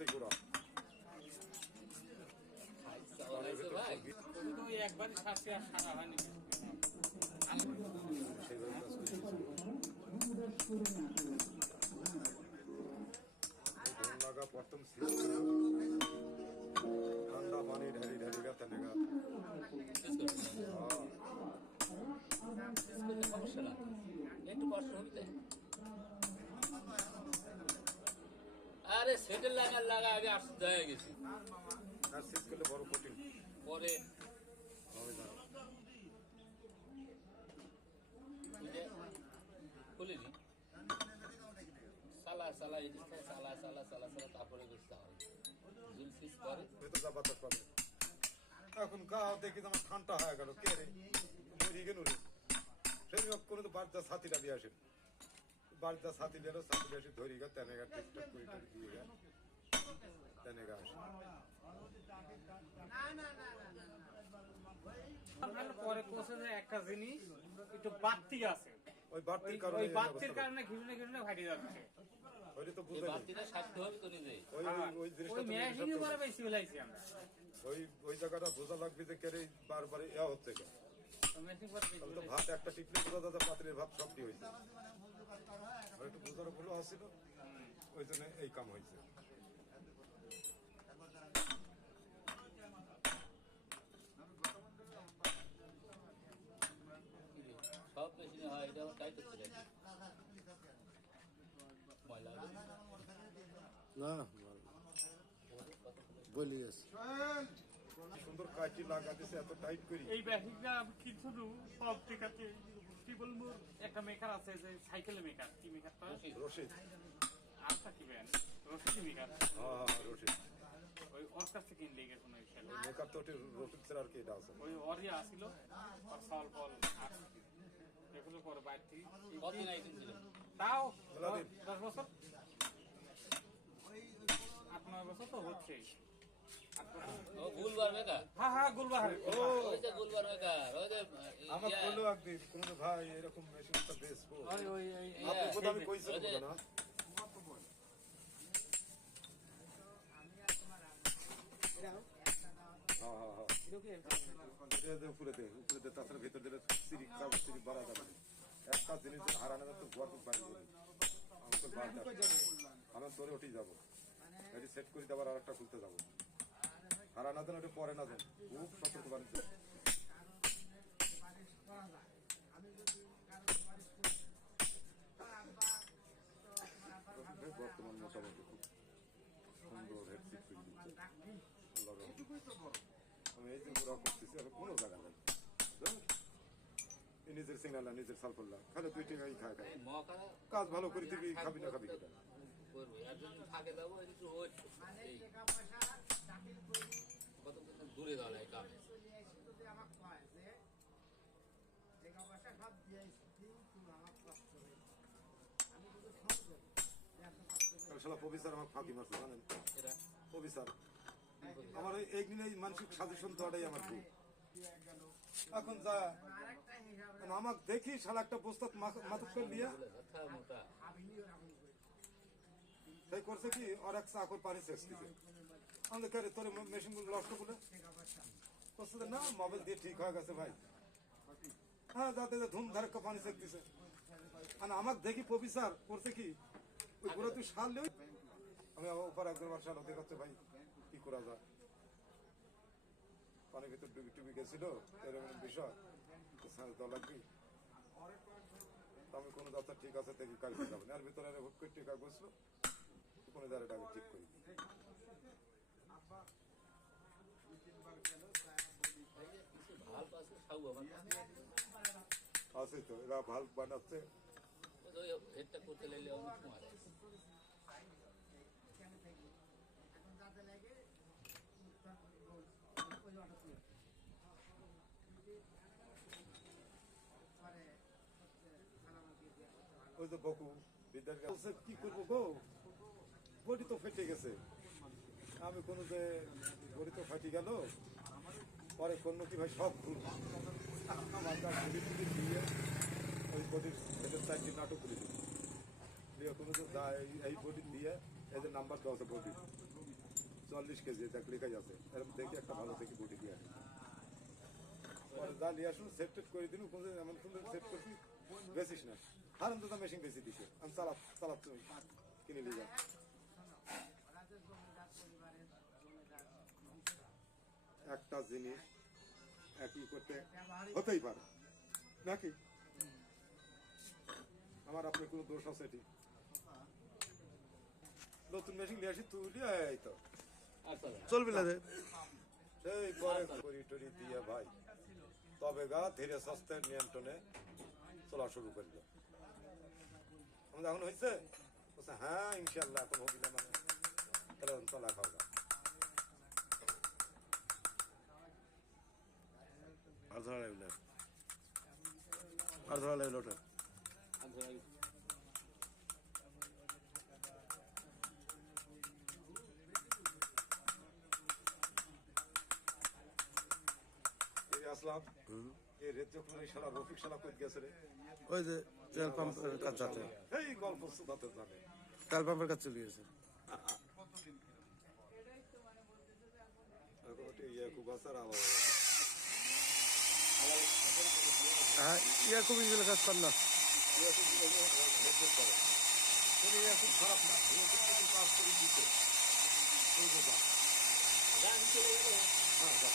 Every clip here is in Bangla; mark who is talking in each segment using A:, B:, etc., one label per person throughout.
A: করতেছি ঢোল লাগা প্রথম ঠান্ডা পানি ঢালি ঢালি গা তেনে গা
B: একটু কষ্ট হবে আরে সেটেল লাগার লাগা আগে হয়ে গেছি
A: আর বড় কঠিন
B: পরে খুলিনি তারপরে বুঝতে হবে করে
A: এখন দেখি ঠান্ডা হয়ে গেল কে রে মরি গেল রে সেই কোনো তো বাড়িতে ছাতিটা দিয়ে আসেন বাড়িতে ছাতি দিল ছাতি আসে ধরি গা তেনে গা টিকটক করে দিয়ে গা তেনে গা আসে
C: পরে কোষে যে একটা জিনিস একটু বাড়তি আছে।
A: ওই বাড়তির
C: ওই
A: কারণে
C: ওই বাড়তির কারণে ঘিরুনে ঘিরুনে ফাটি যাচ্ছে।
A: ওইটা তো
B: এই
A: বুঝে নেই।
B: হবে তো নিজে
A: ওই ওই- ওই জিনিসটা
C: ওই
A: তো
C: মেশিনে
A: বুঝে
C: পরে
A: নেই।
C: বেশি বেলাইছি আমরা।
A: ওই ওই জায়গাটা বোঝা লাগবে যে কেরে বারবার ইয়া হচ্ছে। কেন
C: পরে।
A: ভাত একটা টিপলে বোঝা যাচ্ছে পাত্রের ভাত সবটি হয়েছে। একটু বোঝার ভুলো আসছিল ওই জন্য এই কাম হয়েছে।
B: সব হয় এটা আবার টাইট হচ্ছে নাকি ময়লা হবে।
A: সুন্দর কাঠি লাগা দিছে এত টাইট করি।
C: এই ব্যাহিকটা কিছু সব টিকাতে কি বলব একটা মেকার আছে যে সাইকেলের মেকার কি মেকারটা
B: রশিদ,
A: রশিদ।
C: আরটা কি ব্যান্ড রশিদি মেকার
A: হ্যাঁ হ্যাঁ রশিদ।
C: ওই ওর কাছ থেকে কিনলে গেছে ওই খেলে
A: মেকআপ তো ওটি রশিদ ছাড়া আর কি এটা আছে।
C: ওই অরি আসিল আর সল বল আর এগুলো পরে বাইর থেকে।
B: কতদিন আইটেম ছিল?
C: তাও। দশ বছর? আট নয় বছর তো হচ্ছেই। বছর।
B: ও গুলবার মেকা
C: হ্যাঁ হ্যাঁ গুলবাহারে।
A: ও
B: ওই যে গুলবার মেকার ওই যে
A: আমার বলল একদিন কোন ভাই এরকম মেশিনটা বেচবো
C: ওই ওই ওই
A: আপনি আমি কইছি না। হ্যাঁ যাবে। একটা জিনিস হারানো তো ঘর তো বাইরে আমি তো আমি তোরে ওঠেই যাব। এটি সেট করে দেবার আর একটা খুলতে যাব। হারানা দেন ওটা পরে না দেন খুব সতর্ক বাণিজ্য। বর্তমান মোটামুটি খুব সুন্দর দিচ্ছে আমি এই যে ঘোরা করতেছি আমি কোনো জায়গা নাই। নিজের সিগনাল নিজের সালফল্লা খালি দুই টাকাই খায় খায়। কাজ ভালো করে দিবি খাবি না খাবি?
B: করবে আর যদি ফাঁকে দেবো একটু হচ্ছে এই কত কত দূরে দাঁড়া এই কামে
A: আমার ফাঁকি মারছে জানেন?
B: এরা?
A: আমার এই এইগুলো মানসিক সাজেশন দেওয়াটাই আমার ভুল। এখন যা। আমাক দেখি শালা একটা প্রস্তাব মাথা করে দিয়ে তাই করছে কি? আর এক চাকর পানি শেষ দিছে। আমাদের তোর মেশিনগুলো নষ্ট করে করছে না মোবাইল দিয়ে ঠিক হয়ে গেছে ভাই। হ্যাঁ যাতে যে ধুম ধারে পানি সেক আর আমাক দেখি প্রফেসর করছে কি? ওই ঘুরে তুই সারলে আমি আমার উপর একজন সার দেখাচ্ছে ভাই কি করা যায়? পানির ভিতর ডুবি টুবি গেছিল এরকম বিষয়। তো সাড়ে লাগবি। আমি কোনো যাত্রা ঠিক আছে দেখি কালকে যাব। না। এর ভিতরে হুট করে টিকা বসল কোনো জায়গাটা আমি ঠিক করি
B: ভালো পাশে আমার
A: আছে তো, এরা ভালো বানাচ্ছে।
B: ওই
A: যে বকু বিদ্যার্থী বলছে, কি করব গো? বডি তো ফেটে গেছে। আমি কোনো যে বডি তো ফাটি গেল, পরে কোন কি ভাই সব ভুল। ওই নাটক করে এই- দেওয়া আছে চল্লিশ কেজি দেখ লেখাই আছে এরকম দেখি একটা ভালো দেখি বডি দিয়ে পরে নিয়ে আসুন সেট টেট করে দিন এমন সুন্দর সেট করছি বেশিস না হারান তো মেশিন বেশি দিছে আমি চালা চালাচ্ছি কিনে নিয়ে যান একটা জিনিস একই করতে হতেই পারে। নাকি? আমার আপনার কোনো দোষ আছে এটি? নতুন মেশিন নিয়ে আসি তুই এই তো।
B: আচ্ছা
D: চলবে না রে
A: সেই করে করি টরি দিয়ে ভাই। তবে গা ধীরে সস্তে নিয়ন্ত্রণে চলা শুরু করল। আমাদের এখন হয়েছে বলছে হ্যাঁ ইনশাল্লাহ এখন হবি না। মানে তাহলে চলা খাওয়া
D: আর ধরা লাগবে আর ধরা লাগবে ওটা
A: আসলাম। এই রেত যখন এই রফিক শালা কই গেছে রে?
D: ওই যে তেল পাম্পের কাজ যাতে
A: এই গল্প সুদাতে জানে।
D: তেল পাম্পের কাজ চলে গেছে।
A: এখন ওটা ইয়ে খুব
D: ইয়া ইজিলে কাজ কর না
A: ইয়ে খুব হেডফোন করে তুমি ইয়ে খুব খারাপ না কাজ করে দিতে হ্যাঁ যা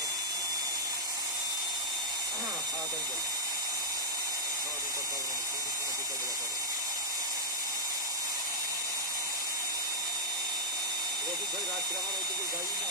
A: না। হ্যাঁ খাওয়া দাওয়া খাওয়া দাওয়া না সময় বিকালবেলা করব রফিক ভাই, রাত্রে আমার ওইদিকে যাই না।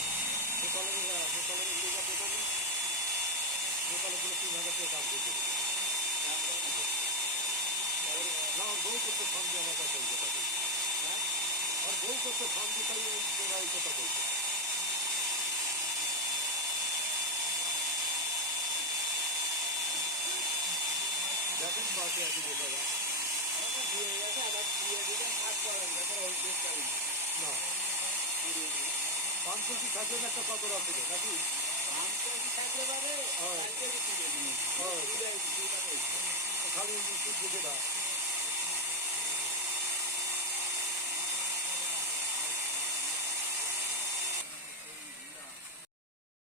A: মোকালের মোকালের এগুলো দোকানে মোকালেরগুলো তিন হাজার টাকা দাম দিতে না বউ করতে ফার্ম আমার এই কথা বলছে হ্যাঁ আর বউ করতে ফার্ম দিয়ে কথা বলছে দেখেন বাসে একই বোঝা
B: দিয়ে গেছে আবার দিয়ে দিতে কাজ করেন তারপর ওই করি
A: না। পাঁচশো কি একটা কত রাখবে নাকি?